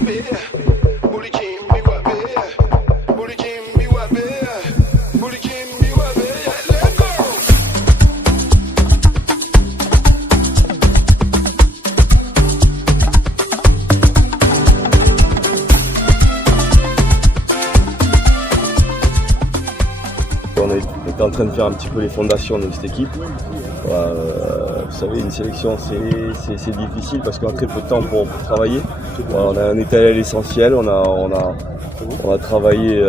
On est en train de faire un petit peu les fondations de cette équipe. Voilà, vous savez, une sélection c'est difficile parce qu'on a très peu de temps pour travailler. Voilà, on est allé à l'essentiel, on a travaillé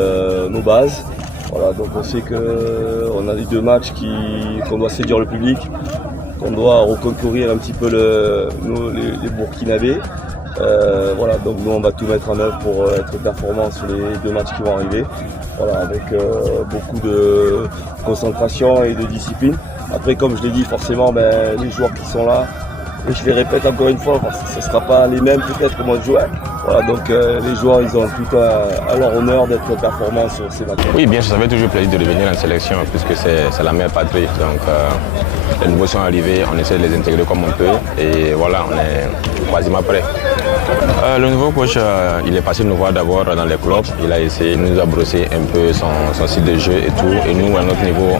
nos bases. Voilà, donc on sait qu'on a les deux matchs qu'on doit séduire le public, qu'on doit reconcourir un petit peu les Burkinabés. Voilà, donc nous on va tout mettre en œuvre pour être performants sur les deux matchs qui vont arriver. Voilà, avec beaucoup de concentration et de discipline. Après, comme je l'ai dit, forcément, les joueurs qui sont là, et je les répète encore une fois, parce que ce ne sera pas les mêmes peut-être au mois de juin. Voilà, donc les joueurs, ils ont tout à leur honneur d'être performants sur ces matchs. Oui, bien sûr, ça fait toujours plaisir de revenir en sélection, puisque c'est la mère patrie. Donc, les nouveaux sont arrivés, on essaie de les intégrer comme on peut, et voilà, on est quasiment prêt. Le nouveau coach, il est passé nous voir d'abord dans les clubs. Il a essayé, il nous a brossé un peu son style de jeu et tout. Et nous, à notre niveau,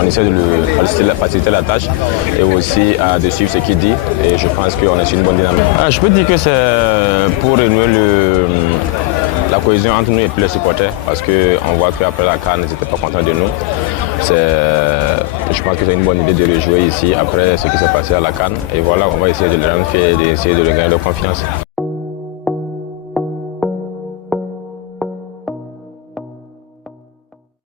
on essaie de lui faciliter la tâche et aussi de suivre ce qu'il dit. Et je pense qu'on est sur une bonne dynamique. Je peux dire que c'est pour renouer la cohésion entre nous et puis les supporters, parce qu'on voit qu'après la CAN, ils n'étaient pas contents de nous. Je pense que c'est une bonne idée de rejouer ici après ce qui s'est passé à la CAN. Et voilà, on va essayer de les rendre fiers et d'essayer de regagner leur confiance.